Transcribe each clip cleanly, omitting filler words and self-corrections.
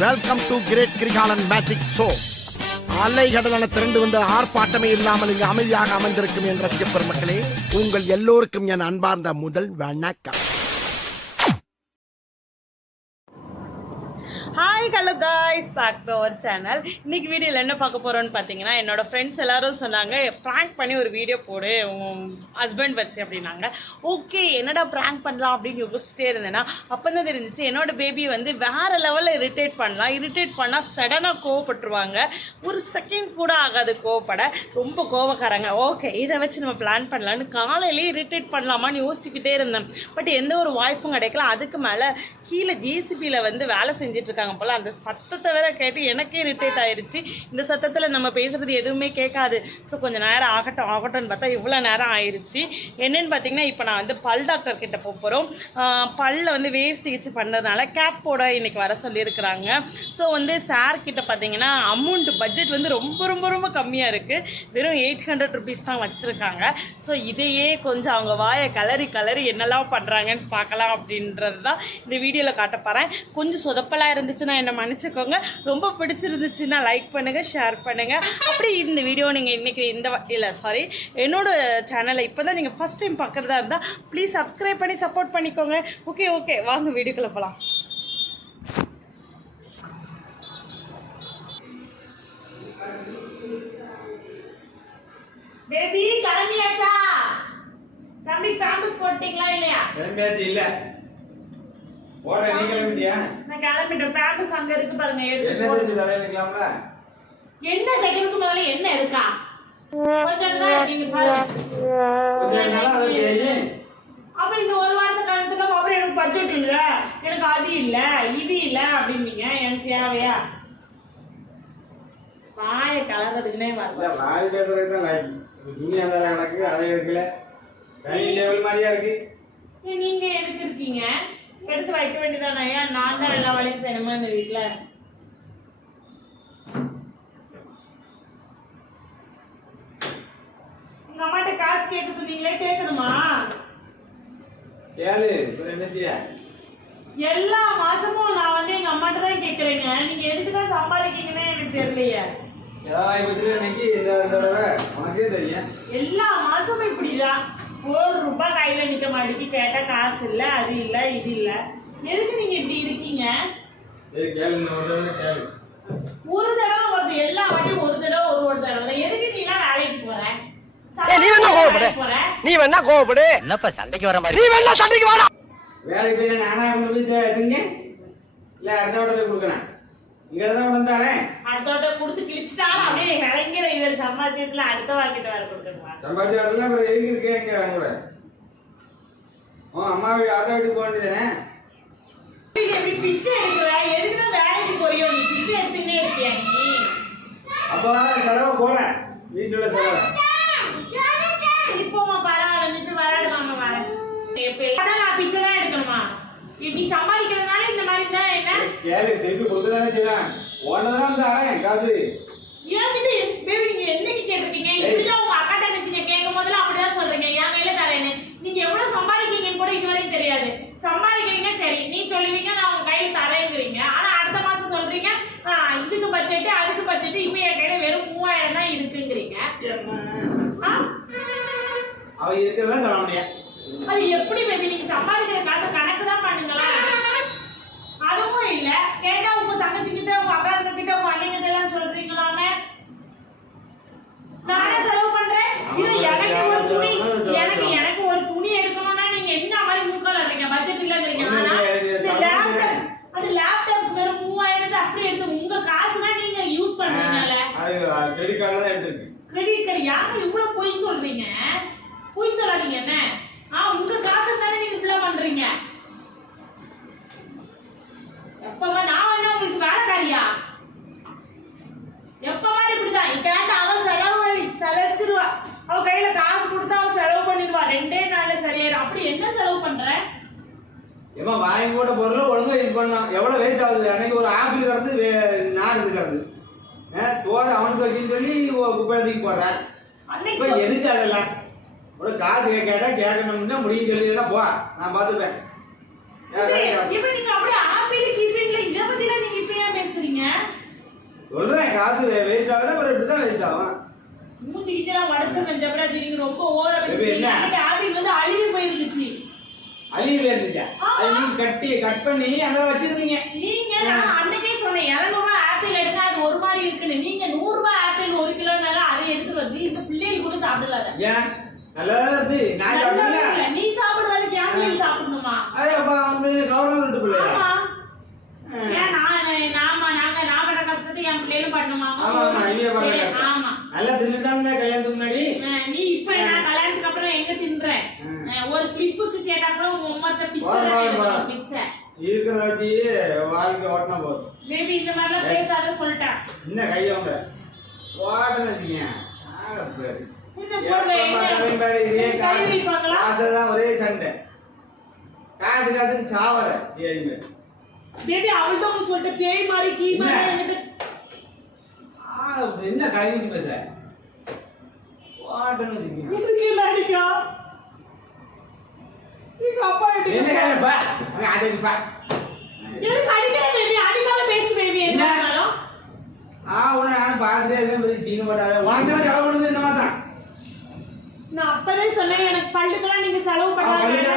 Welcome to great Kirikalan magic show. அலைகடலான திரண்டு வந்து ஆர்ப்பாட்டமே இல்லாமல் இங்கு அமைதியாக அமர்ந்திருக்கும் என் ரசிக பெருமக்களே, உங்கள் எல்லோருக்கும் என் அன்பார்ந்த முதல் வணக்கம். Hi hello guys, back to our channel. இன்றைக்கி வீடியோவில் என்ன பார்க்க போகிறோன்னு பார்த்தீங்கன்னா, என்னோடய ஃப்ரெண்ட்ஸ் எல்லோரும் சொன்னாங்க ப்ராங்க் பண்ணி ஒரு வீடியோ போடு ஹஸ்பண்ட் வச்சு அப்படின்னாங்க. ஓகே, என்னடா ப்ராங்க் பண்ணலாம் அப்படின்னு யோசிச்சிட்டே இருந்தேன்னா அப்போ தான் தெரிஞ்சிச்சு என்னோடய பேபி வந்து வேறு லெவலில் இரிட்டேட் பண்ணலாம். இரிட்டேட் பண்ணால் சடனாக கோவப்பட்டுருவாங்க. ஒரு செகண்ட் கூட ஆகாது கோவப்பட, ரொம்ப கோவக்காரங்க. ஓகே, இதை வச்சு நம்ம பிளான் பண்ணலான்னு காலையிலேயே இரிட்டேட் பண்ணலாமான்னு யோசிச்சுக்கிட்டே இருந்தேன். பட் எந்த ஒரு வாய்ப்பும் கிடைக்கல. அதுக்கு மேலே கீழே ஜேசிபியில் வந்து வேலை செஞ்சிட்ருக்காங்க போல. அந்த சத்தத்தை வேற கேட்டு எனக்கே இரிட்டேட் ஆயிடுச்சு. இந்த சத்தத்தில் நம்ம பேசுறது எதுவுமே கேட்காது. ஸோ கொஞ்சம் நேரம் ஆகட்டும்னு பார்த்தா இவ்வளோ நேரம் ஆயிடுச்சு. என்னென்னு பார்த்தீங்கன்னா, இப்போ நான் வந்து பல் டாக்டர் கிட்ட போகிறோம். பல்ல வந்து வேர் சிகிச்சை பண்ணுறதுனால கேப்போட இன்னைக்கு வர சொல்லியிருக்கிறாங்க. ஸோ வந்து சார் கிட்ட பார்த்தீங்கன்னா அமௌண்ட் பட்ஜெட் வந்து ரொம்ப ரொம்ப ரொம்ப கம்மியாக இருக்குது. வெறும் 800 ருபீஸ் தான் வச்சுருக்காங்க. ஸோ இதையே கொஞ்சம் அவங்க வாயை கலரி என்னெல்லாம் பண்ணுறாங்கன்னு பார்க்கலாம் அப்படின்றது தான் இந்த வீடியோவில் காட்ட போகிறேன். கொஞ்சம் சொதப்பலாக இருந்துச்சுன்னா என்னை மன்னிச்சுக்கோங்க. ரொம்ப பிடிச்சிருந்துச்சுன்னா லைக் பண்ணுங்கள், ஷேர் பண்ணுங்கள். அப்படி இந்த வீடியோ நீங்கள் இன்றைக்கி என்னோட சேனலை இப்போ தான் நீங்கள் ஃபஸ்ட் டைம் பார்க்குறதா இருந்தால் ப்ளீஸ் சப்ஸ்கிரைப் பண்ணி சப்போர்ட் பண்ணிக்கோங்க. ஓகே வாங்க வீடியோக்குள்ளே போகலாம். பேபி கிளம்பியாச்சா? தம்பி பேம்பஸ் போட்டீங்களா இல்லையா? இல்ல ஓட நீ கிளம்பிட்டியா? நான் கிளம்பிட்டேன். பேம்பஸ் அங்க இருக்கு பாருங்க, எடுத்து என்ன செஞ்சு தலையிலக்கலாம்ல. என்ன தைக்கிறதுக்கு முதல்ல என்ன இருக்கா? கொஞ்சம் தான் நீங்க பாருங்க. கொஞ்சம் நாளா அது ஏய். அப்ப இந்த ஒரு வாரத்து காலத்துல அப்புறம் எனக்கு பட்ஜெட் இல்ல, எனக்கு அது இல்ல, இது இல்ல அப்படின்னீங்க. எனக்கு தேவையா? வாயை கலறதுக்குனே வரல. இல்ல வாய் பேசுறதுக்கு தான் லைக். துணி அந்த கணக்கு அதை எடுக்கல. கை லெவல் மாதிரியா இருக்கு. நீங்க எதுக்கு இருக்கீங்க? எடுத்து வைக்க வேண்டியதானே. ஏன் நான் தான் எல்லா வேலையும் செய்யணுமா இந்த வீட்டுல? உங்க அம்மாட்ட காசு கேட்க சொன்னீங்களே, கேட்கணுமா? கேளு. என்ன செய்ய? எல்லா மாசமும் நான் வந்து எங்க அம்மாட்ட தான் கேக்குறேங்க. நீங்க எதுக்கு தான் சம்பாதிக்கீங்கன்னு எனக்கு தெரியலையே. ஏய் பத்திர இன்னைக்கு இந்த தடவை உனக்கே தெரியும். எல்லா மாசமும் இப்படிதான். 1 ரூபாய் கையில நிக்க மாட்டேங்கி. கேட்டா காசு இல்ல, அது இல்ல, இது இல்ல. எதுக்கு நீங்க இப்படி இருக்கீங்க? சரி கேளு, இன்னொரு கேளு. ஒரு தடவை வருது, எல்லா வாட்டியும் ஒரு தடவை. எதுக்கு நீ எல்லாம் வேலைக்கு போற? நீ வேணா கோவப்படு. என்னப்பா சண்டைக்கு வர மாதிரி? நீ வேணா சண்டைக்கு வாடா. வேலைக்கு போய் நானா கொண்டு போய் திங்க இல்ல அடுத்த வட்ட போய் கொடுக்கறேன். இங்க தான் வந்தானே அடுத்த வட்ட கொடுத்து கிழிச்சிட்டாலும் அப்படியே இறங்கிற இவர் சம்பாத்தியத்துல அடுத்த வாக்கிட்ட வேற கொடுக்கணுமா? சம்பாதிச்சு வரலாம். அப்புறம் எதுக்கு இருக்கேன் இங்க கூட? அம்மா வீடு அதை விட்டு போக வேண்டியதானே. பிச்சை எடுக்கிற எதுக்குதான் வேலைக்கு போறியோ? நீ பிச்சை எடுத்துக்கிட்டே இருக்கியா நீ? அப்போ செலவு போறேன், வீட்டுல செலவு. இப்போமா பரவாயில்ல, நீ போய் விளையாடுவாங்க வரேன். அதான் நான் பிச்சை தான் எடுக்கணுமா? நீ சம்பாதிக்கிறதுனால இந்த மாதிரி தான் என்ன? கேளு, திருப்பி கொடுக்கதானே செய்யலாம். ஓனதான் வந்து ஆறேன் காசு. ஏன்கிட்ட பேபி நீங்க என்னைக்கு கேட்டிருக்கீங்க? இப்படிதான் உங்க அக்கா தங்கச்சிங்க கேட்கும் போதெல்லாம் அப்படிதான் சொல்றீங்க, என் கையில தரேன்னு. நீங்க எவ்வளவு சம்பாதிக்கீங்கன்னு கூட இதுவரைக்கும் தெரியாது. சம்பாதிக்கிறீங்க சரி, நீ சொல்லுவீங்க நான் உங்க கையில தரேங்கிறீங்க. ஆனா அடுத்த மாசம் சொல்றீங்க இதுக்கு பட்ஜெட் அதுக்கு பட்ஜெட், இப்ப என் கையில வெறும் 3000 தான் இருக்குங்கிறீங்க. அவ இருக்கிறதா சொல்ல முடியாது. அது எப்படி பேபி? நீங்க சம்பாதிக்கிற காசை கணக்கு தான் பண்ணுங்களா? அதுவும் இல்ல. கேட்டா உங்க தங்கச்சி கிட்ட, உங்க அக்கா கிட்ட, உங்க அண்ணன் கிட்ட எல்லாம் சொல்றீங்களாமே. நானே செலவு பண்றேன். இது எனக்கு ஒரு துணி எடுக்கணும்னா நீங்க என்ன மாதிரி மூக்கால இருக்கீங்க? பட்ஜெட் இல்லங்கிறீங்க. அது லேப்டாப் வெறும் 3000 அப்படி எடுத்து உங்க காசுனா நீங்க யூஸ் பண்றீங்கல்ல. அது கிரெடிட் கார்டுல தான் எடுத்துருக்கு. கிரெடிட் கார்டு யாரு இவ்வளவு பொய் சொல்றீங்க? பொய் சொல்லாதீங்க. என்ன உங்க காசு தானே நீங்க இப்படி பண்றீங்க? எப்பமா நான் வேணா உங்களுக்கு வேலைக்காரியா? எப்பமா இப்படிதான் கேட்ட அவ செலவழிச்சிருவா. அவ கையில காசு கொடுத்தா அவ செலவு பண்ணிடுவா. 2 நாள்ல சரியாயிடும். அப்படி என்ன செலவு பண்ற? ஏமா வாங்கி போட்ட பொருள் ஒழுங்கா யூஸ் பண்ணலாம். எவ்வளவு வேஸ்ட் ஆகுது. அன்னைக்கு ஒரு ஆப்பிள் கிடந்து நார் கிடந்து சோறு அவனுக்கு வைக்கன்னு சொல்லி குப்பை தூக்கி போடுறேன். இப்ப எதுக்கு அதெல்லாம்? ஒரு காசு கேட்டா கேட்கணும்னா முடியும் சொல்லி போ, நான் பாத்துப்பேன். இப்ப நீங்க அப்படியே ஆப்பிள் கீப்பிங்ல இத பத்திலாம் நீங்க இப்ப ஏன் பண்ணி அங்க வச்சிருந்தீங்க. நீங்க நான் அன்னைக்கே சொன்னேன் 200 ரூபாய் ஆப்பிள் எடுங்க அது ஒரு மாதிரி இருக்குன்னு. நீங்க 100 ரூபாய் ஆப்பிள் 1 கிலோனால அதை எடுத்து வந்து இந்த பிள்ளைகள் கூட சாப்பிடலாத. ஏன் நல்லா இருக்கு நான் சாப்பிடல. நீ சாப்பிடுறதுக்கு ஆப்பிள் சாப்பிடணுமா? அரே அப்பா உங்களுக்கு கவர்மெண்ட் விட்டு பிள்ளையா? ஆமா. ஏன் நான் பண்ற கஷ்டத்தை என் பிள்ளைகளும் பண்ணணுமா? ஆமா ஆமா இனிய பாருங்க. ஆமா. நல்லா தின்னுதானே கல்யாணத்துக்கு முன்னாடி. நீ இப்ப நான் கல்யாணத்துக்கு அப்புறம் எங்க தின்றேன்? ஒரு கிளிப்புக்கு கேட்டா கூட உங்க அம்மாட்ட பிச்சை இருக்கிறத வச்சு வாழ்க்கை ஓட்டனா போதும். மேபி இந்த மாதிரிலாம் பேசாத சொல்லிட்டேன். என்ன கையை வாங்க ஓட்டன்னு வச்சுக்கீங்க. காசுதான் ஒரே சண்டை. காசு காசுன்னு சாவற பேபி அவள்தான் சொல்லிட்டு பேய் மாதிரி கீ மாதிரி என்கிட்ட என்ன கைவிட்டு பேச ஓட்டன்னு வச்சுக்கீங்க. இதுக்கு என்ன அடிக்கா? நீங்க அப்பா என்ன கையில அதுக்கு எதுக்கு அடிக்கிற பேபி? அடிக்காம பேசு பேபி. என்னாலும் உன நானும் பார்த்துட்டே இருக்கேன். சீனு போட்டாத உனக்கு தான் செலவு பண்ணுது இந்த மாசம். நான் அப்பதே சொன்னேன் எனக்கு பள்ளிக்கெல்லாம் நீங்க செலவு பண்ணாதீங்க.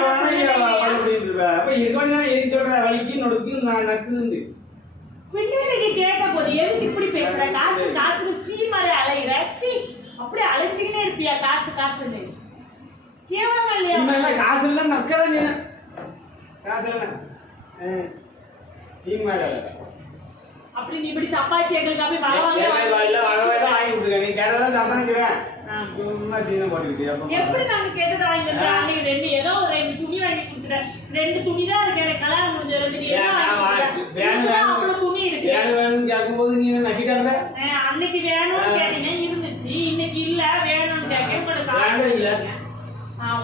அப்ப எதுக்கு சொல்ற வலிக்கு நொடுக்கு நக்குது. பிள்ளைகளுக்கு கேட்க போது எதுக்கு இப்படி பேசுற? காசு காசுன்னு பீ மாதிரி அலையிற. சீ அப்படியே அலைஞ்சிக்கிட்டே இருப்பியா காசு காசுன்னு? கேவலமா இல்லையா? காசு இல்ல நக்கதான் நீ. காசு இல்ல பீ மாதிரி அலை. அப்படி நீ இப்படி சப்பாத்தி எங்களுக்கு அப்படி வாங்கி கொடுத்துருக்க. நீ கேட்டதான் தாத்தானுக்குறேன். எப்படி நாங்க கேட்டதை வாங்கி தந்தா? அன்னைக்கு 2 ஏதோ ஒரு 2 துணி வாங்கி கொடுத்துட்டேன். 2 துணி தான் இருக்கு. எனக்கு கல்யாணம் முடிஞ்ச 2 அவ்வளவு துணி இருக்கு. கேட்கும்போது நீ நக்கிட்டாங்க. அன்னைக்கு வேணும்னு கேட்டீங்க இருந்துச்சு. இன்னைக்கு இல்ல வேணும்னு கேட்க இல்ல.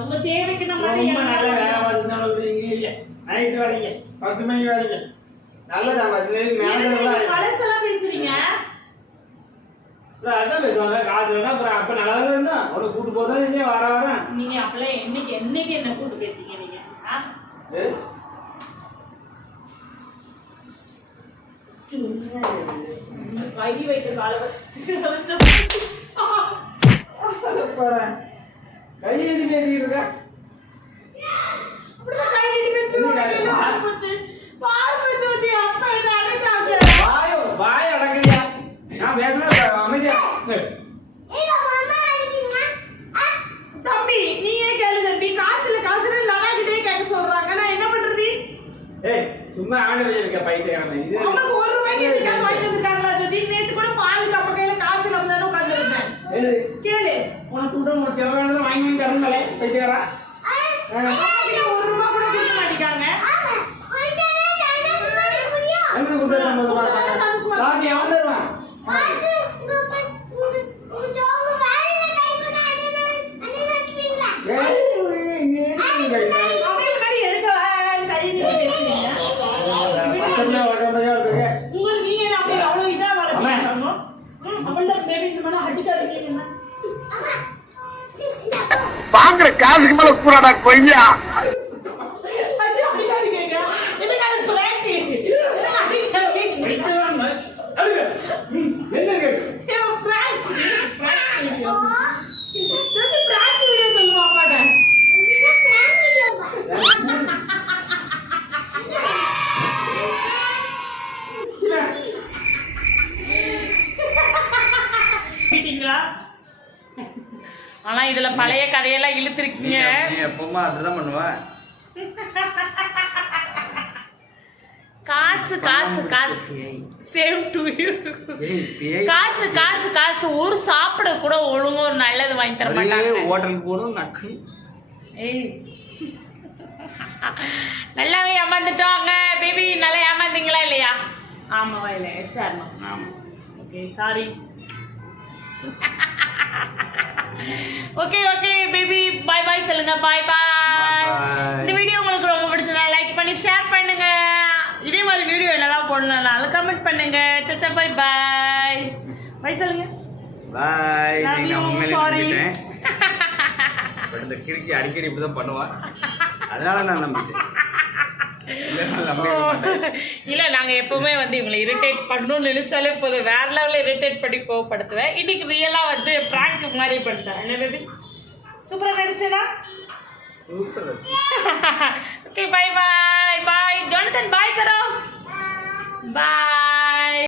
உங்க தேவைக்கு நம்ம ரொம்ப நல்ல வேலை பார்த்துருந்தாங்க. நைட்டு வரீங்க 10 மணிக்கு வரீங்க. நல்லதான் பழசெல்லாம் பேசுறீங்க. அதான் பேசுவாங்க காசு வேணா அப்புறம் அப்ப நல்லா இருந்தா அவனை கூட்டு போதான் வர வர. நீங்க அப்பெல்லாம் என்னைக்கு என்ன கூட்டு பேசுறீங்க நீங்க? கை வைக்கிற கால கை எழுதி பேசிக்கிட்டு இருக்க. அப்படிதான் கை நீட்டி பேசுறீங்க. அப்பா என்ன அடக்காங்க. வாய் அடக்குறியா? நான் பேசுறேன் அமைதியா. தம்பி நீயே கேளு தம்பி. காசுல லடாக்கிட்டே கேட்க சொல்றாங்க. நான் என்ன பண்றது? ஏய் சும்மா ஆண்டு இருக்க பைத்தியக்காரன். இது நமக்கு 1 ரூபாய்க்கு இதுக்காக வாங்கி வந்திருக்காங்களா ஜோதி? நேத்து கூட பாலுக்கு அப்ப கையில காசு இல்லாம தானே உட்கார்ந்திருந்தேன். கேளு உனக்கு கூட செலவானது வாங்கி தரணும்ல பைத்தியக்காரா. 1 ரூபாய் கூட கொடுக்க மாட்டேங்காங்க. என்ன கொடுத்தா காசு எவன் தருவான்? பாக்குற காசுக்கு மேல கூடாடா கொய்யா. ஆனா இதுல பழைய கதையெல்லாம் இழுத்துருக்கீங்க. எப்பவுமே அப்படிதான் பண்ணுவேன். காசு காசு காசு சேவ் டு யூ. காசு காசு காசு ஒரு சாப்பிட கூட ஒழுங்கா ஒரு நல்லது வாங்கி தர மாட்டாங்க. ஹோட்டலுக்கு போறோம் நக்கு. ஏய் நல்லாவே ஏமாந்துட்டோங்க பேபி. நல்லா ஏமாந்தீங்களா இல்லையா? ஆமாவா இல்ல சார்? ஆமா. Okay sorry. Okay okay baby bye bye சொல்லுங்க. Bye bye. இந்த வீடியோ உங்களுக்கு ரொம்ப பிடிச்சதா லைக் பண்ணி ஷேர் பண்ணுங்க. இதே மாதிரி வீடியோ என்னெல்லாம் போடணும்னாலும் கமெண்ட் பண்ணுங்க. Tata bye bye. பை சொல்லுங்க. Bye. Love you. Sorry. But இந்த கிறுக்கி அடிக்கடி இப்படிதான் பண்ணுவா. அதனால நான் நம்பிட்டேன். இல்ல நாங்க எப்பவுமே வந்து இவங்களை இரிட்டேட் பண்ணணும்னு நினைச்சாலே போதும் வேற லெவல்ல இரிட்டேட் பண்ணி கோவப்படுத்துவேன். இன்னைக்கு ரியலா வந்து பிராங்க் மாதிரி பண்ணிட்டேன். என்ன பேபி சூப்பரா நடிச்சேனா? சூப்பர். Okay bye by.